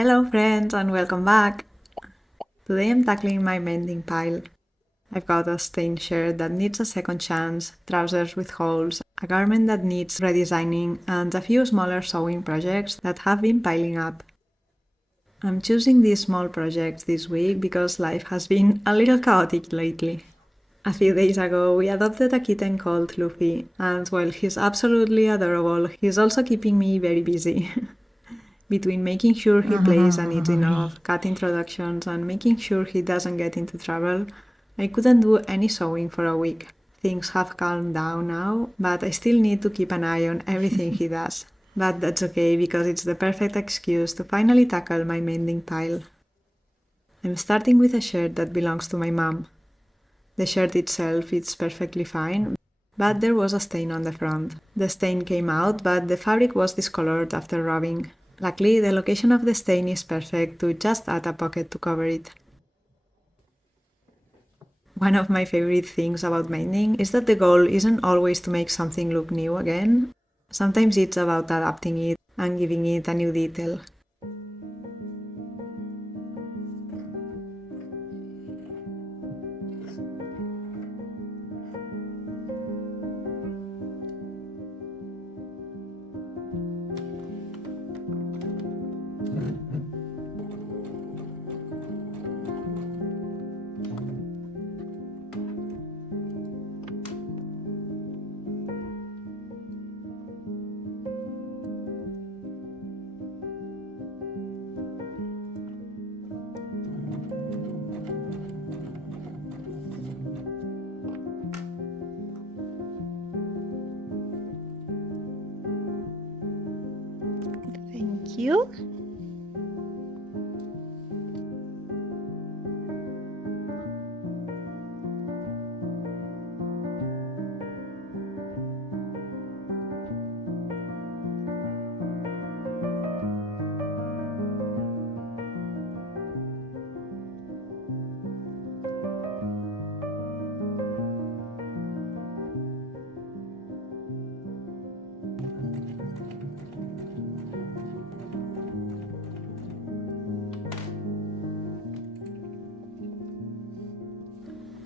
Hello friends and welcome back! Today I'm tackling my mending pile. I've got a stained shirt that needs a second chance, trousers with holes, a garment that needs redesigning, and a few smaller sewing projects that have been piling up. I'm choosing these small projects this week because life has been a little chaotic lately. A few days ago, we adopted a kitten called Luffy, and while he's absolutely adorable, he's also keeping me very busy. Between making sure he plays and eats enough, cat introductions, and making sure he doesn't get into trouble, I couldn't do any sewing for a week. Things have calmed down now, but I still need to keep an eye on everything he does. But that's okay because it's the perfect excuse to finally tackle my mending pile. I'm starting with a shirt that belongs to my mom. The shirt itself is perfectly fine, but there was a stain on the front. The stain came out, but the fabric was discolored after rubbing. Luckily, the location of the stain is perfect to just add a pocket to cover it. One of my favorite things about mending is that the goal isn't always to make something look new again. Sometimes it's about adapting it and giving it a new detail. Thank you.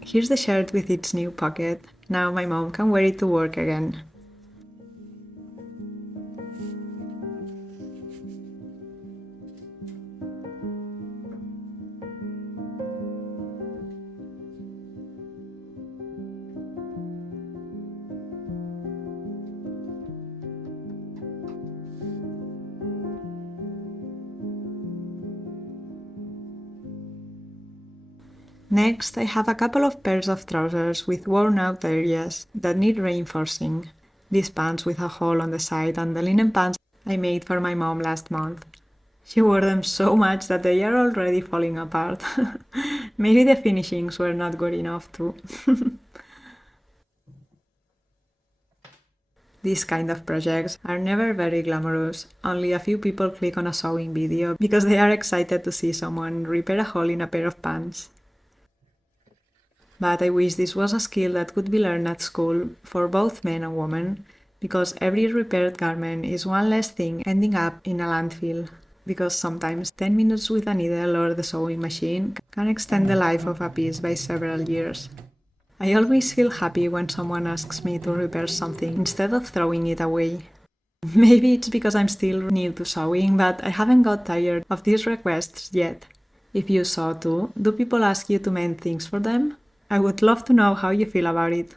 Here's the shirt with its new pocket. Now my mom can wear it to work again. Next, I have a couple of pairs of trousers with worn out areas that need reinforcing. These pants with a hole on the side and the linen pants I made for my mom last month. She wore them so much that they are already falling apart. Maybe the finishings were not good enough too. These kind of projects are never very glamorous. Only a few people click on a sewing video because they are excited to see someone repair a hole in a pair of pants. But I wish this was a skill that could be learned at school for both men and women, because every repaired garment is one less thing ending up in a landfill. Because sometimes 10 minutes with a needle or the sewing machine can extend the life of a piece by several years. I always feel happy when someone asks me to repair something instead of throwing it away. Maybe it's because I'm still new to sewing, but I haven't got tired of these requests yet. If you sew too, do people ask you to mend things for them? I would love to know how you feel about it.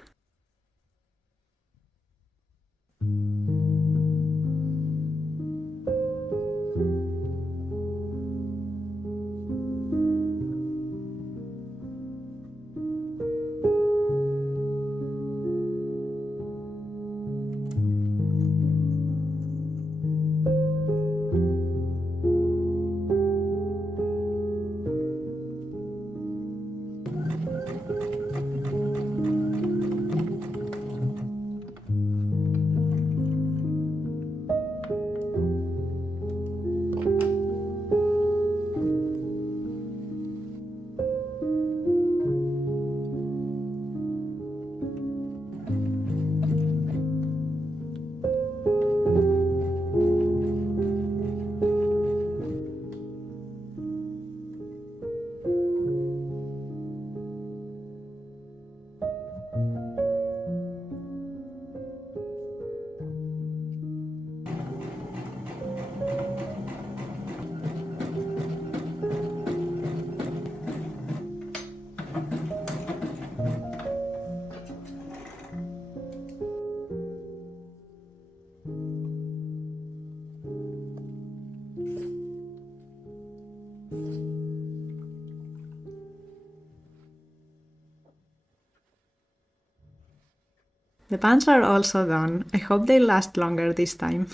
The pants are also done. I hope they last longer this time.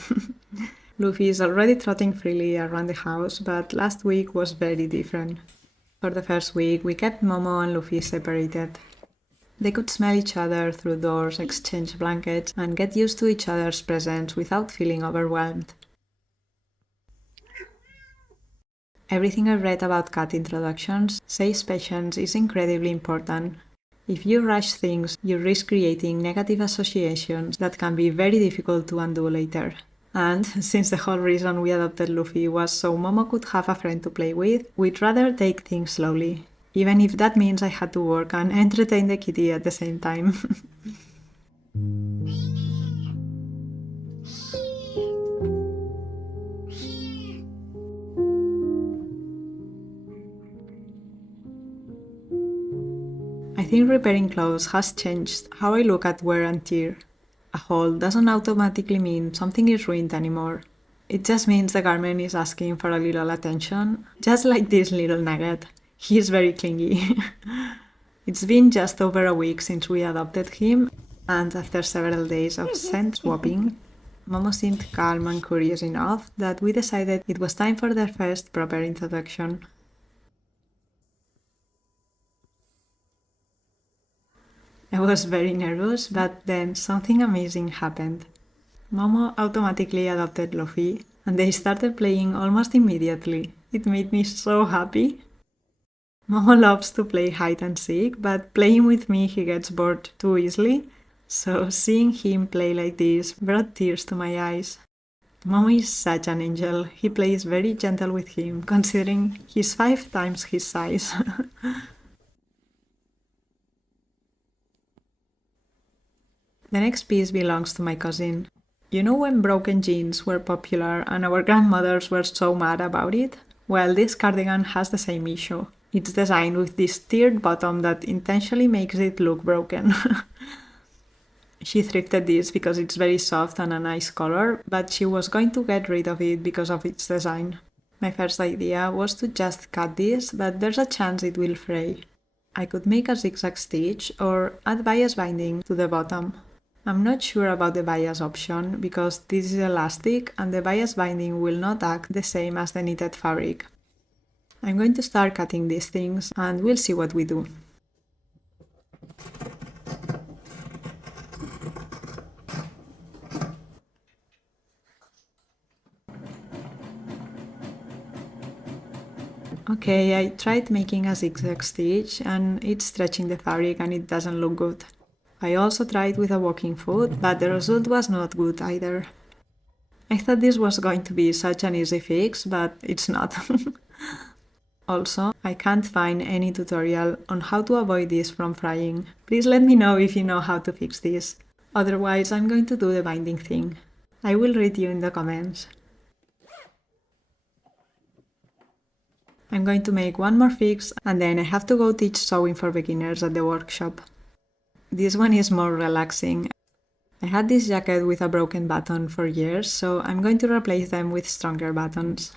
Luffy is already trotting freely around the house, but last week was very different. For the first week, we kept Momo and Luffy separated. They could smell each other through doors, exchange blankets, and get used to each other's presence without feeling overwhelmed. Everything I've read about cat introductions says patience is incredibly important. If you rush things, you risk creating negative associations that can be very difficult to undo later. And since the whole reason we adopted Luffy was so Momo could have a friend to play with, we'd rather take things slowly, even if that means I had to work and entertain the kitty at the same time. I think repairing clothes has changed how I look at wear and tear. A hole doesn't automatically mean something is ruined anymore. It just means the garment is asking for a little attention, just like this little nugget. He's very clingy. It's been just over a week since we adopted him, and after several days of scent swapping, Momo seemed calm and curious enough that we decided it was time for their first proper introduction. I was very nervous, but then something amazing happened. Momo automatically adopted Luffy, and they started playing almost immediately. It made me so happy. Momo loves to play hide and seek, but playing with me he gets bored too easily, so seeing him play like this brought tears to my eyes. Momo is such an angel. He plays very gentle with him, considering he's 5 times his size. The next piece belongs to my cousin. You know when broken jeans were popular and our grandmothers were so mad about it? Well, this cardigan has the same issue. It's designed with this tiered bottom that intentionally makes it look broken. She thrifted this because it's very soft and a nice color, but she was going to get rid of it because of its design. My first idea was to just cut this, but there's a chance it will fray. I could make a zigzag stitch or add bias binding to the bottom. I'm not sure about the bias option because this is elastic and the bias binding will not act the same as the knitted fabric. I'm going to start cutting these things and we'll see what we do. Okay, I tried making a zigzag stitch and it's stretching the fabric and it doesn't look good. I also tried with a walking foot, but the result was not good either. I thought this was going to be such an easy fix, but it's not. Also, I can't find any tutorial on how to avoid this from frying. Please let me know if you know how to fix this. Otherwise, I'm going to do the binding thing. I will read you in the comments. I'm going to make one more fix and then I have to go teach sewing for beginners at the workshop. This one is more relaxing. I had this jacket with a broken button for years, so I'm going to replace them with stronger buttons.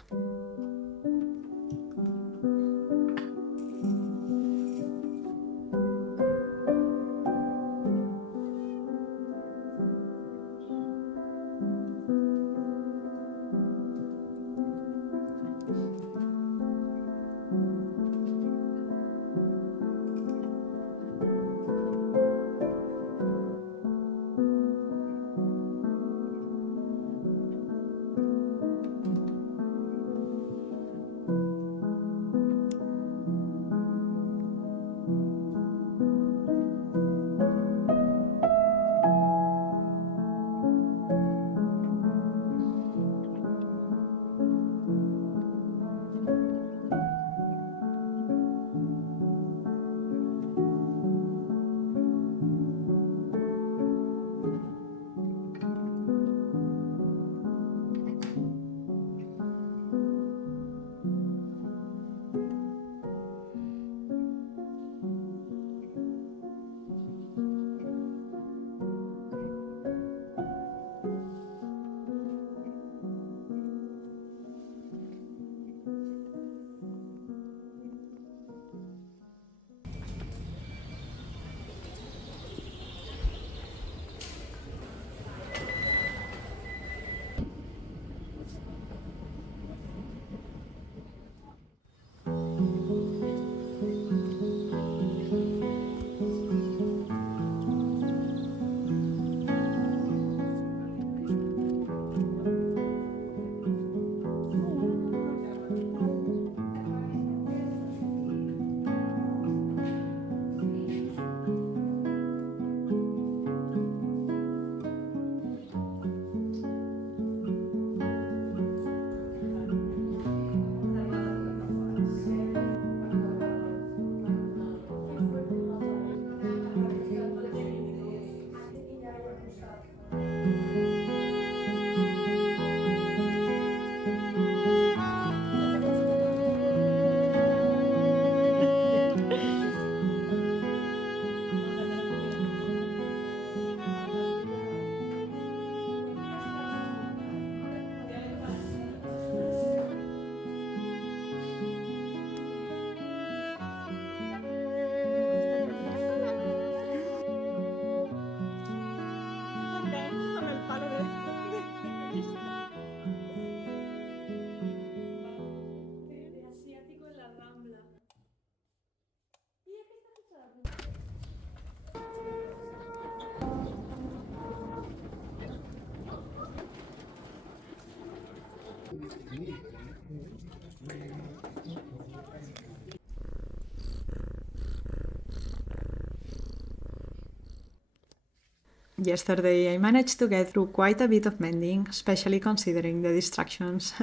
Yesterday I managed to get through quite a bit of mending, especially considering the distractions.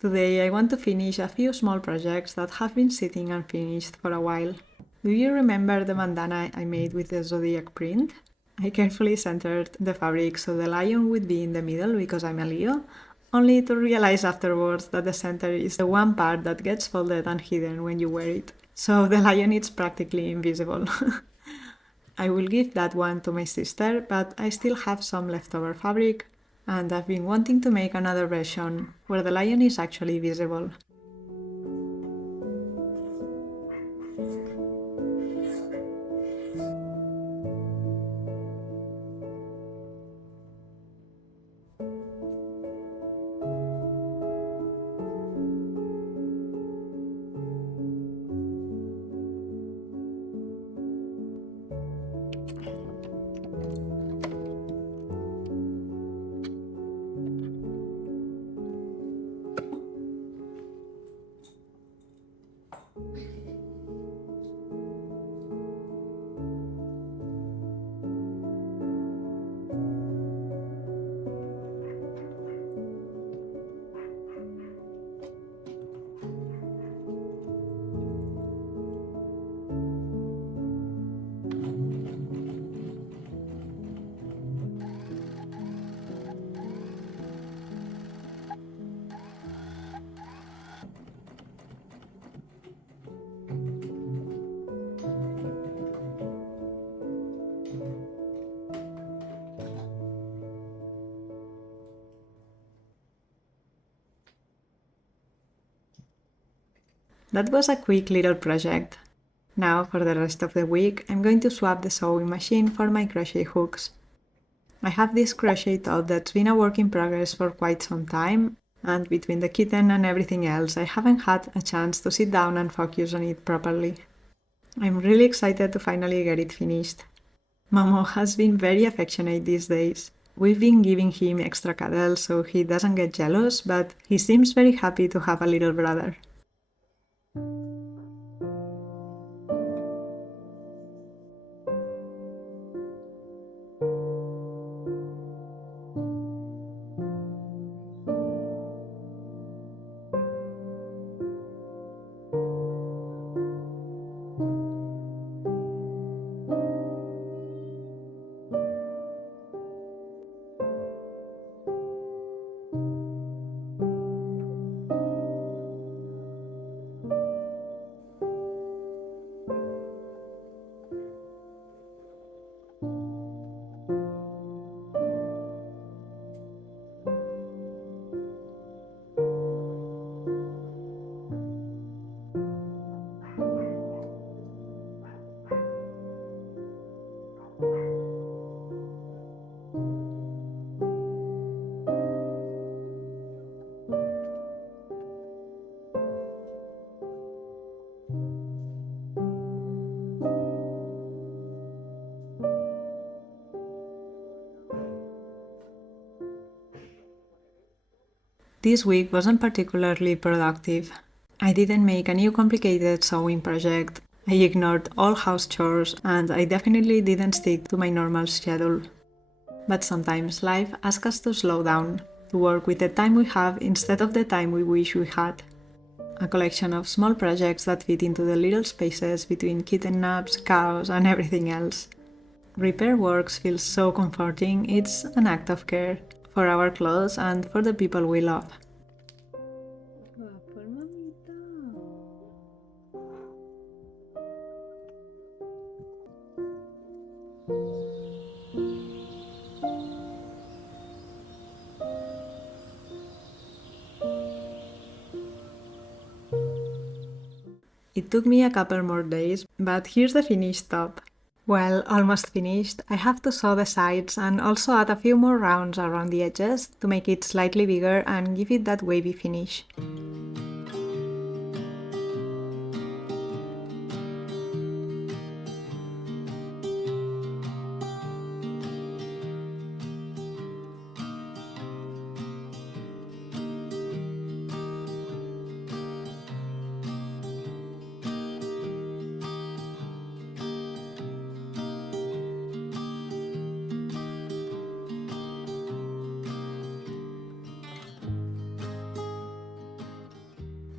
Today I want to finish a few small projects that have been sitting unfinished for a while. Do you remember the bandana I made with the zodiac print? I carefully centered the fabric so the lion would be in the middle because I'm a Leo, only to realize afterwards that the center is the one part that gets folded and hidden when you wear it. So the lion is practically invisible. I will give that one to my sister, but I still have some leftover fabric, and I've been wanting to make another version where the lion is actually visible. That was a quick little project. Now, for the rest of the week, I'm going to swap the sewing machine for my crochet hooks. I have this crochet top that's been a work in progress for quite some time, and between the kitten and everything else, I haven't had a chance to sit down and focus on it properly. I'm really excited to finally get it finished. Momo has been very affectionate these days. We've been giving him extra cuddles so he doesn't get jealous, but he seems very happy to have a little brother. This week wasn't particularly productive. I didn't make a new complicated sewing project, I ignored all house chores, and I definitely didn't stick to my normal schedule. But sometimes life asks us to slow down, to work with the time we have instead of the time we wish we had. A collection of small projects that fit into the little spaces between kitten naps, cows, and everything else. Repair works feels so comforting, it's an act of care for our clothes and for the people we love. It took me a couple more days, but here's the finished top. Well, almost finished. I have to sew the sides and also add a few more rounds around the edges to make it slightly bigger and give it that wavy finish.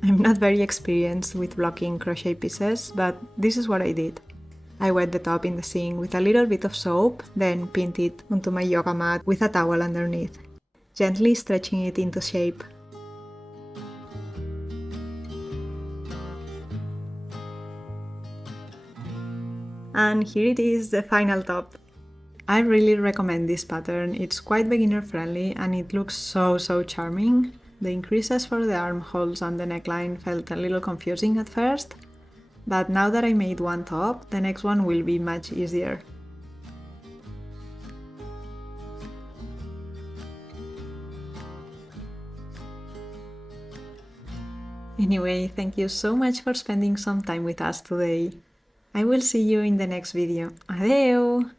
I'm not very experienced with blocking crochet pieces, but this is what I did. I wet the top in the sink with a little bit of soap, then pinned it onto my yoga mat with a towel underneath, gently stretching it into shape. And here it is, the final top. I really recommend this pattern. It's quite beginner friendly and it looks so charming. The increases for the armholes and the neckline felt a little confusing at first, but now that I made one top, the next one will be much easier. Anyway, thank you so much for spending some time with us today. I will see you in the next video. Adeu!